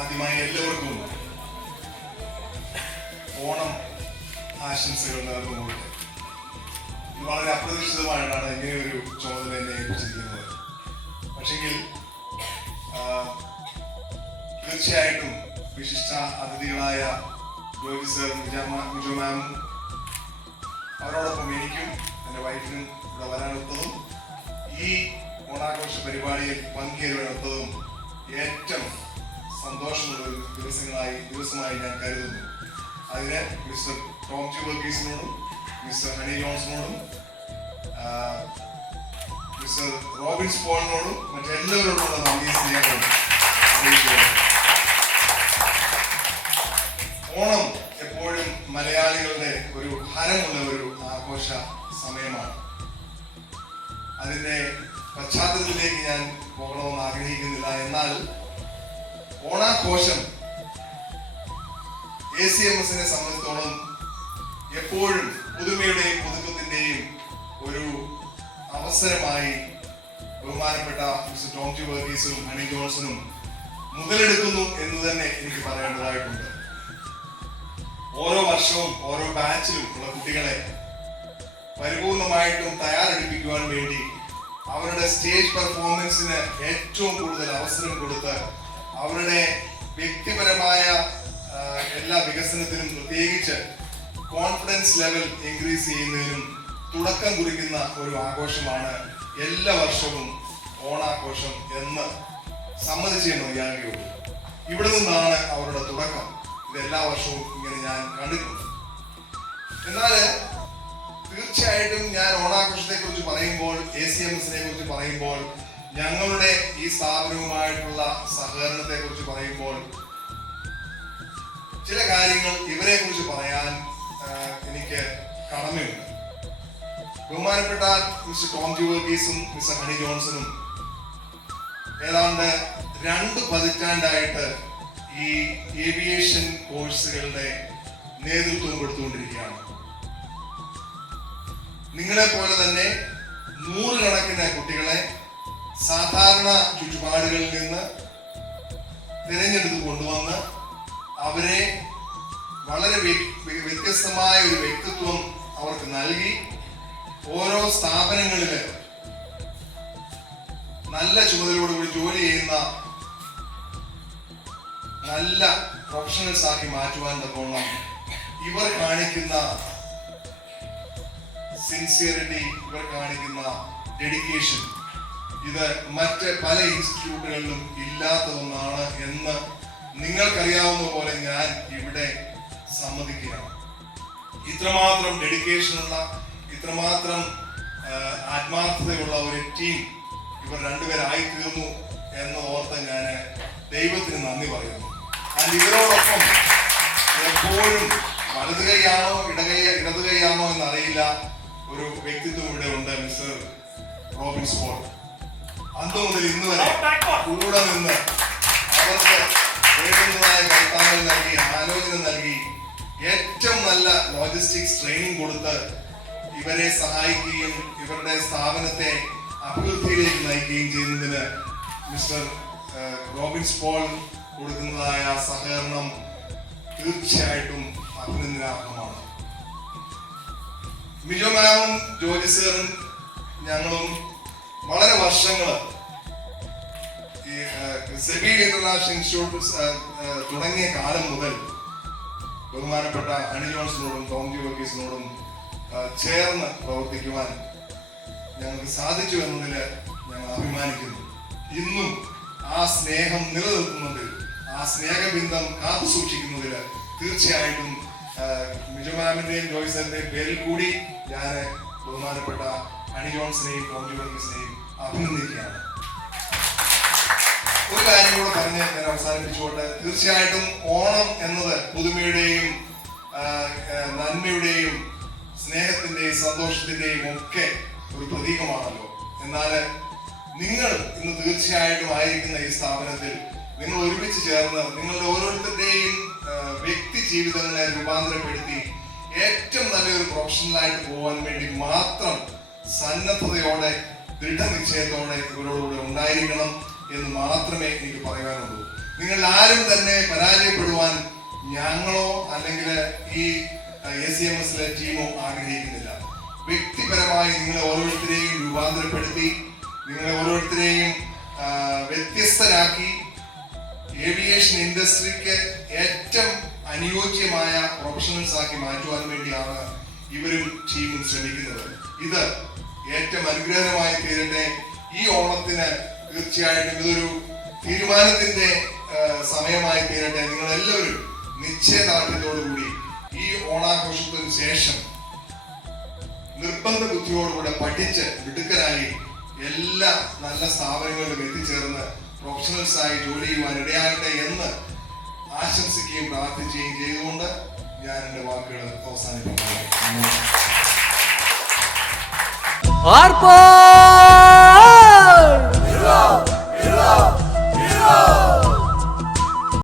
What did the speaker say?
ആദ്യമായി എല്ലാവർക്കും ഓണം ആശംസകൾ നേർന്നുകൊണ്ട് വളരെ അപ്രതീക്ഷിതമായിട്ടാണ് ഇങ്ങനെയൊരു ചുമതല എന്നെ ഏൽപ്പിച്ചിരിക്കുന്നത്. പക്ഷെങ്കിൽ തീർച്ചയായിട്ടും വിശിഷ്ട അതിഥികളായ ജോജി സർ, മിജോ മാമും അവരോടൊപ്പം എനിക്കും എൻ്റെ വൈഫിനും ഇവിടെ വരാനൊത്തതും ഈ ഓണാഘോഷ പരിപാടിയിൽ പങ്കുചേരുവാനൊത്തതും ഏറ്റവും സന്തോഷമുള്ള ഒരു ദിവസമായി ഞാൻ കരുതുന്നു. അതിന് മിസ്റ്റർ ടോം ജി വർഗീസിനോടും മിസ്റ്റർ ഹണി ജോൺസിനോടും മിസ്റ്റർ റോബിൻസ് പോളിനോടും മറ്റെല്ലാവരോടുമുള്ള നന്ദി സ്നേഹവും അറിയിക്കുകയാണ്. ഓണം എപ്പോഴും മലയാളികളുടെ ഒരു ഹരമുള്ള ഒരു ആഘോഷ സമയമാണ്. അതിൻ്റെ പശ്ചാത്തലത്തിലേക്ക് ഞാൻ പോകണമെന്ന് ആഗ്രഹിക്കുന്നില്ല. എന്നാൽ ഓണാഘോഷം ACMSനെ സംബന്ധിച്ചിടത്തോളം എപ്പോഴും പുതുമയുടെയും പുതുക്കത്തിൻ്റെയും ഒരു അവസരമായി ബഹുമാനപ്പെട്ട മിസ്റ്റർ ടോം ജി വർഗീസും ഹണി ജോൺസണും മുതലെടുക്കുന്നു എന്ന് തന്നെ എനിക്ക് പറയേണ്ടതായിട്ടുണ്ട്. ഓരോ വർഷവും ഓരോ ബാച്ചിലും ഉള്ള കുട്ടികളെ പരിപൂർണമായിട്ടും തയ്യാറെടുപ്പിക്കുവാൻ വേണ്ടി അവരുടെ സ്റ്റേജ് പെർഫോമൻസിന് ഏറ്റവും കൂടുതൽ അവസരം കൊടുത്ത് അവരുടെ വ്യക്തിപരമായ എല്ലാ വികസനത്തിനും പ്രത്യേകിച്ച് കോൺഫിഡൻസ് ലെവൽ ഇൻക്രീസ് ചെയ്യുന്നതിനും തുടക്കം കുറിക്കുന്ന ഒരു ആഘോഷമാണ് എല്ലാ വർഷവും ഓണാഘോഷം എന്ന് സമ്മതിച്ചേ മതിയാകുകയുള്ളൂ. ഇവിടെ നിന്നാണ് അവരുടെ തുടക്കം. ഇത് എല്ലാ വർഷവും ഇങ്ങനെ ഞാൻ കണ്ടിട്ടുണ്ട്. എന്നാൽ തീർച്ചയായിട്ടും ഞാൻ ഓണാഘോഷത്തെ കുറിച്ച് പറയുമ്പോൾ, ACMSനെ കുറിച്ച് പറയുമ്പോൾ, ഞങ്ങളുടെ ഈ സ്ഥാപനവുമായിട്ടുള്ള സഹകരണത്തെ കുറിച്ച് പറയുമ്പോൾ ചില കാര്യങ്ങൾ ഇവരെ കുറിച്ച് പറയാൻ എനിക്ക് കടമയുണ്ട്. ബഹുമാനപ്പെട്ട മിസ്റ്റർ ടോം ജി വർഗീസും മിസ്റ്റർ ഹണി ജോൺസണും ഏതാണ്ട് 2 പതിറ്റാണ്ടായിട്ട് ഈ ഏവിയേഷൻ കോഴ്സുകളുടെ നേതൃത്വം കൊടുത്തുകൊണ്ടിരിക്കുകയാണ്. നിങ്ങളെ പോലെ തന്നെ 100 കണക്കിന് കുട്ടികളെ സാധാരണ ചുറ്റുപാടുകളിൽ നിന്ന് തിരഞ്ഞെടുത്ത് കൊണ്ടുവന്ന് അവരെ വളരെ വ്യത്യസ്തമായ ഒരു വ്യക്തിത്വം അവർക്ക് നൽകി ഓരോ സ്ഥാപനങ്ങളിൽ നല്ല ചുമതലയോടുകൂടി ജോലി ചെയ്യുന്ന നല്ല പ്രൊഫഷണൽസ് ആക്കി മാറ്റുവാൻ തക്കോണം ഇവർ കാണിക്കുന്ന സിൻസിയറിറ്റി, ഇവർ കാണിക്കുന്ന ഡെഡിക്കേഷൻ, ഇത് മറ്റ് പല ഇൻസ്റ്റിറ്റ്യൂട്ടുകളിലും ഇല്ലാത്ത ഒന്നാണ് എന്ന് നിങ്ങൾക്കറിയാവുന്ന പോലെ ഞാൻ ഇവിടെ സമ്മതിക്കുകയാണ്. ഇത്രമാത്രം ഡെഡിക്കേഷനുള്ള, ഇത്രമാത്രം ആത്മാർത്ഥതയുള്ള ഒരു ടീം ഇവർ രണ്ടുപേരായി തീർന്നു എന്ന് ഓർത്ത് ഞാൻ ദൈവത്തിന് നന്ദി പറയുന്നു. ഇവരോടൊപ്പം എപ്പോഴും വലതു കൈയാണോ ഇടതു കൈയാണോ എന്നറിയില്ല ഒരു വ്യക്തിത്വം ഇവിടെ ഉണ്ട്, മിസ്റ്റർ റോബിൻസ് പോൾ. അന്ന് മുതൽ ഇന്ന് വരെ കൂടെ നിന്ന് അവർക്ക് വേണ്ടുന്നതായ കൈത്താങ്ങൽ നൽകി, ആലോചന നൽകി, ഏറ്റവും നല്ല ലോജിസ്റ്റിക്സ് ട്രെയിനിങ് കൊടുത്ത് ഇവരെ സഹായിക്കുകയും ഇവരുടെ സ്ഥാപനത്തെ അഭിവൃദ്ധിയിലേക്ക് നയിക്കുകയും ചെയ്യുന്നതിന് മിസ്റ്റർ റോബിൻസ് പോൾ കൊടുക്കുന്നതായ സഹകരണം തീർച്ചയായിട്ടും അഭിനന്ദനാർഹമാണ്. മിജോ മാമും ജോജി സാറും ഞങ്ങളും വളരെ വർഷങ്ങൾ ഈ സെബി ഇന്റർനാഷണൽ ഇൻസ്റ്റിറ്റ്യൂട്ട് തുടങ്ങിയ കാലം മുതൽ ബഹുമാനപ്പെട്ട ഹണി ജോൺസിനോടും ടോം ജി വർഗീസിനോടും ചേർന്ന് പ്രവർത്തിക്കുവാൻ ഞങ്ങൾക്ക് സാധിച്ചു എന്നതിൽ ഞങ്ങൾ അഭിമാനിക്കുന്നു. ഇന്നും ആ സ്നേഹം നിലനിർത്തുന്നതിൽ, ആ സ്നേഹബന്ധം കാത്തു സൂക്ഷിക്കുന്നതിൽ തീർച്ചയായിട്ടും മിജോ മാമിന്റെയും ജോയ് സാറിന്റെയും പേരിൽ കൂടി ഞാൻ ബഹുമാനപ്പെട്ട ഹണി ജോൺസിനെയും ടോം ജി വർഗീസിനെയും അഭിനന്ദിക്കുകയാണ്. ഒരു കാര്യം കൂടെ പറഞ്ഞ് ഞാൻ അവസാനിപ്പിച്ചുകൊണ്ട്, തീർച്ചയായിട്ടും ഓണം എന്നത് പുതുമയുടെയും നന്മയുടെയും സ്നേഹത്തിന്റെയും സന്തോഷത്തിന്റെയും ഒക്കെ ഒരു പ്രതീകമാണല്ലോ. എന്നാൽ നിങ്ങൾ ഇന്ന് തീർച്ചയായിട്ടും ആയിരിക്കുന്ന ഈ സ്ഥാപനത്തിൽ നിങ്ങൾ ഒരുമിച്ച് ചേർന്ന് നിങ്ങളുടെ ഓരോരുത്തരുടെയും വ്യക്തി ജീവിതങ്ങളെ രൂപാന്തരപ്പെടുത്തി ഏറ്റവും നല്ലൊരു പ്രൊഫഷണലായിട്ട് പോകാൻ വേണ്ടി മാത്രം സന്നദ്ധതയോടെ, ദൃഢനിശ്ചയത്തോടെ ഇവരോടുകൂടെ ഉണ്ടായിരിക്കണം എന്ന് മാത്രമേ എനിക്ക് പറയാനുള്ളൂ. നിങ്ങൾ ആരും തന്നെ പരാജയപ്പെടുവാൻ ഞങ്ങളോ അല്ലെങ്കിൽ ഈ ACMSലെ ടീമോ ആഗ്രഹിക്കുന്നില്ല. വ്യക്തിപരമായി നിങ്ങളെ ഓരോരുത്തരെയും രൂപാന്തരപ്പെടുത്തി, നിങ്ങളെ ഓരോരുത്തരെയും വ്യത്യസ്തരാക്കി ഏവിയേഷൻ ഇൻഡസ്ട്രിക്ക് ഏറ്റവും അനുയോജ്യമായ പ്രൊഫഷണൽസ് ആക്കി മാറ്റുവാൻ വേണ്ടിയാണ് ഇവരും ടീമും ശ്രമിക്കുന്നത്. ഇത് ഏറ്റവും അനുഗ്രഹമായി തീരട്ടെ. ഈ ഓണത്തിന് തീർച്ചയായിട്ടും ഇതൊരു തീരുമാനത്തിന്റെ സമയമായി തീരട്ടെ. നിങ്ങളെല്ലാവരും നിശ്ചയദാർഢ്യത്തോടുകൂടി ഈ ഓണാഘോഷത്തിന് ശേഷം നിർബന്ധ ബുദ്ധിയോടുകൂടെ പഠിച്ച് മിടുക്കരായി എല്ലാ നല്ല സ്ഥാപനങ്ങളിലും എത്തിച്ചേർന്ന് പ്രൊഫഷണൽസായി ജോലി ചെയ്യുവാൻ ഇടയാകട്ടെ എന്ന് ആശംസിക്കുകയും പ്രാർത്ഥിക്കുകയും ചെയ്തുകൊണ്ട് ഞാൻ എൻ്റെ വാക്കുകൾ അവസാനിപ്പിക്കുന്നു.